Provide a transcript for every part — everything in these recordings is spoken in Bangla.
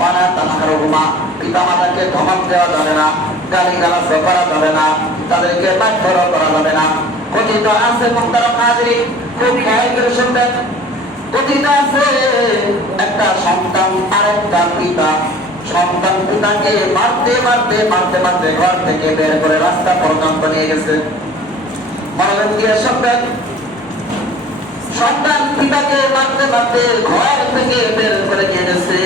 ওয়ালা তানহারহুমা, পিতামাতাকে ধমক দেওয়া যাবে না, গালিগালাজ করা যাবে না, তাদেরকে মারধর করা যাবে না। কথিত আছে মুহতারাম হাজিরিন, খুব খেয়াল করে শুনবেন, কথিত আছে একটা সন্তান আরেকটা পিতা, সন্তান পিতাকে মারতে মারতে মারতে মারতে ঘর থেকে বের করে রাস্তা পর্যন্ত নিয়ে গেছে। মনোযোগ দিয়ে শুনবেন, সন্তান পিতাকে মারতে মারতে ঘর থেকে বের করে নিয়ে গেছে।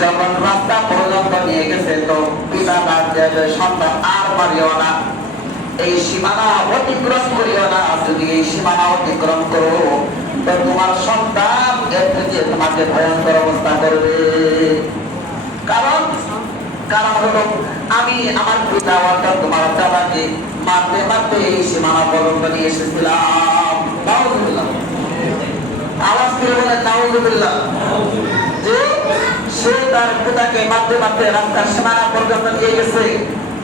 যখন রাস্তা পর্যন্ত নিয়ে গেছে তো পিতা ডাক দেবে, সন্তান আর মারিও না, এই সীমানা অতিক্রম করিও না, যদি এই সীমানা অতিক্রম করো তো তোমার সন্তান এর থেকে তোমাকে ভয়ঙ্কর অবস্থা করবে। কারণ হলো আমি আমার পিতা অর্থাৎ তোমার দাদাকে মারতে মারতে এই সীমানা পর্যন্ত নিয়ে এসেছিলাম। নাউযুবিল্লাহ, আওয়াজ করে বলেন নাউযুবিল্লাহ। যে সে তার পিতাকে মারতে মারতে রাস্তার সীমানা পর্যন্ত নিয়ে গেছে,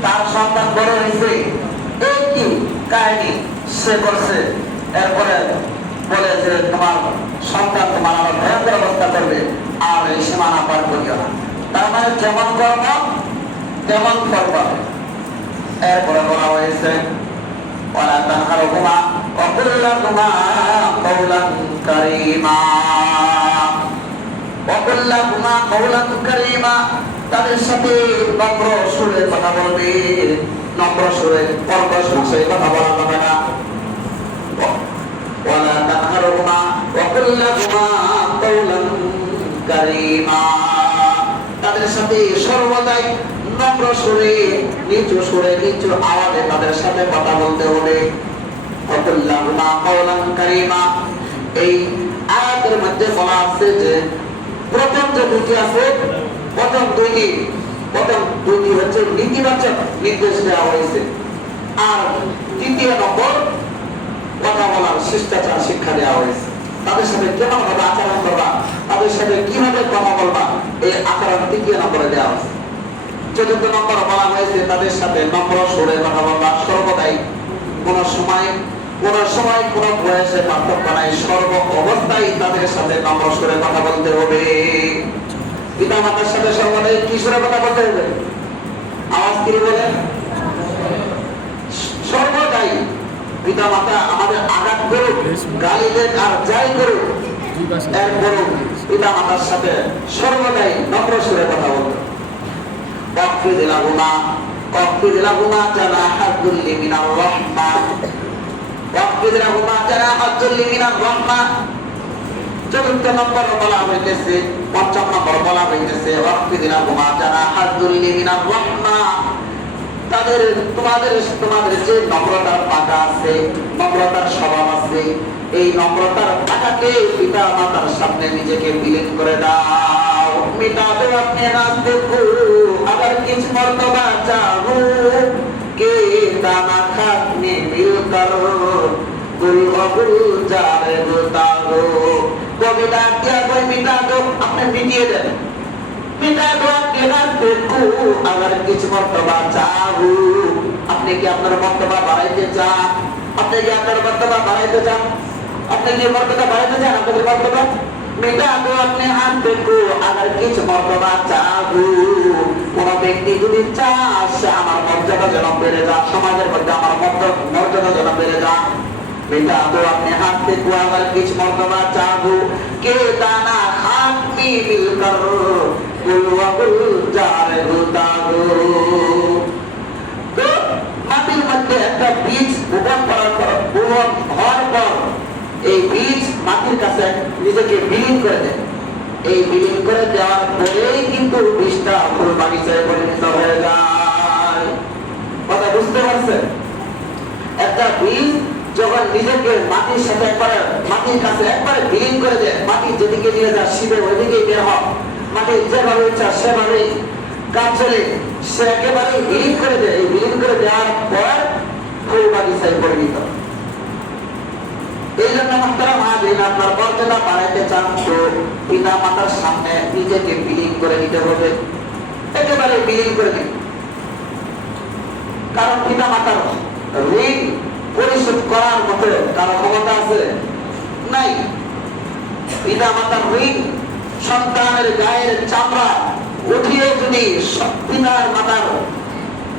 তার সন্তান বড় হয়েছে, এই কি কাহিনী সে করছে। এরপরে বলে যে তোমার সন্তান তোমার আমার ভয়ঙ্কর অবস্থা করবে, আর এই সীমানা পার করিও না। তার মানে যেমন কর্ম তেমন ফল পাবে। এরপরে বলা হয়েছে ওয়ালা তানহারহুমা ওয়া কুল লাহুমা কাওলান কারীমা, ওয়া কুল লাহুমা কাওলান কারীমা, তাদের সাথে নম্র সুরে কথা বলবে, নম্র সুরে কর্কশ ভাষায় কথা বলা যাবে না। ওয়ালা তানহারহুমা ওয়া কুল লাহুমা কাওলান কারীমা, তাদের সাথে সর্বদাই নম্র সুরে নিচু সুরে নিচু আওয়াজে তাদের সাথে কথা বলতে হবে। ওয়া কুল লাহুমা কাওলান কারীমা, এই আয়াতের মধ্যে বলা আছে যে প্রথম যে দুটি আছে, প্রথম দুইটি হচ্ছে নীতিবাচক নির্দেশ দেওয়া হয়েছে, আর তৃতীয় নম্বর কথা বলার শিষ্টাচার শিক্ষা দেওয়া হয়েছে। তাদের সাথে কেমন ভাবে আচরণ করবা, তাদের সাথে কিভাবে কথা বলবা, এই আচরণ তৃতীয় নম্বরে দেওয়া হয়েছে। চতুর্থ নম্বর বলা হয়েছে তাদের সাথে নম্র সুরে কথা বলবা, সর্বদাই কোন সময় কোন বয়সে পার্থক্য নাই, সর্ব অবস্থায় তাদের সাথে নম্র সুরে কথা বলতে হবে। পিতা মাতার সাথে সর্বদাই কি সুরে কথা বলতে হবে? আওয়াজ করে বলেন, সর্বদাই। পিতা মাতা আমাদের আঘাত করুক, গালি দেন আর যাই করুক, এরপরও পিতা মাতার সাথে সর্বদাই নম্র সুরে কথা বলতে হবে। ওয়াকফিদ লাহুমা জানাহা যুল্লি মিনার রাহমা, ওয়াকফিদ লাহুমা জানাহা যুল্লি মিনার রাহমা। চতুর্থ নম্বর বলা হইতেছে, পঞ্চম নম্বর বলা হইতেছে ওয়াকফিদ লাহুমা জানাহা যুল্লি মিনার রাহমা, তোমাদের যে নম্রতার পাকা আছে, নম্রতার স্বভাব আছে, এই নম্রতার পাকাকে পিতা মাতার সামনে নিজেকে বিলীন করে দাও। মিটা দো আপনি রাস্তে কো अगर किस मर्तबा चाहो के दाना खाने मिलकर गुल गुल जारे गुतारो, कोई डाक दिया कोई मिटा दो, अपने मिटिए दे, मिटा दो आपके रास्ते को अगर किस मर्तबा चाहो, अपने की अपना मर्तबा बढ़ाते जा, अपने की अपना मर्तबा बढ़ाते जा, अपने की मर्तबा बढ़ाते जा, अपने मर्तबा मिटा दो अपने हाथ को अगर किस मर्तबा चाहो। কোন ব্যক্তি যদি চায় আমার মর্যাদা যেন বেড়ে যায়, সমাজের মধ্যে আমার মর্যাদা যেন বেড়ে যায়, মিটা দো আপনি হাত থেকে अगर किस मर्तबा चाहो के दाना हाथ में मिलकर गुल गुल जारे गुतारो। তো মাটির মধ্যে একটা বীজ বপন করার হওয়ার পর এই বীজ মাটির কাছে নিজেকে বিলীন করে দেয়। এই বিলীন করে দেওয়ার পরেই কিন্তু বীজটা ফুল বাগিচায় পরিণত হয়ে যায়। কথা বুঝতে পারছেন? একটা বীজ যখন নিজেকে মাটির সাথে মাটির কাছে একবারে বিলীন করে দেয়, মাটি যেদিকে নিয়ে যায় শিবে ওইদিকেই বের হয়, মাটি যেভাবে ইচ্ছা সেভাবেই কাজ চলে, সে একেবারে বিলীন করে দেয়। এই বিলীন করে দেওয়ার পর ফুল বাগিচায় পরিণত। এই জন্য আপনার মর্যাদা বাড়াইতে চান তো পিতা মাতার সামনে নিজেকে বিলীন করে দিতে হবে, একেবারে বিলীন করে দিন। কারণ পিতা মাতার ঋণ পরিশোধ করার মতো কারো ক্ষমতা আছে নাই। পিতা মাতার ঋণ সন্তানের গায়ের চামড়া উঠিয়ে যদি পিতার মাতার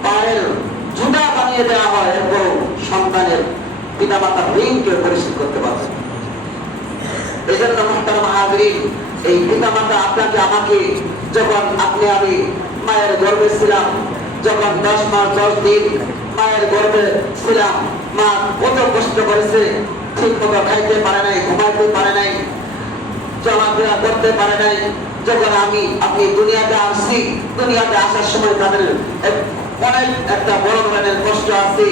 পায়ের জুতা বানিয়ে দেওয়া হয়, এরপর সন্তানের পিতা মাতার ঋণকে পরিশোধ করতে পারবে। এই জন্য মুহতারাম হাজরিন, এই পিতা মাতা আপনাকে আমাকে যখন আমি মায়ের গর্ভে ছিলাম, যখন 10 মাস 10 দিন মায়ের গর্ভে ছিলাম, মা কত কষ্ট করেছে, ঠিক মতো খাইতে পারে নাই, ঘুমাইতে পারে নাই, চলাফেরা করতে পারে নাই। যখন আপনি দুনিয়াতে আসছি, দুনিয়াতে আসার সময় তাদের অনেক একটা বড় ধরনের কষ্ট আছে।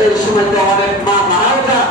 এই সময় তো অনেক মা মারাও যায়,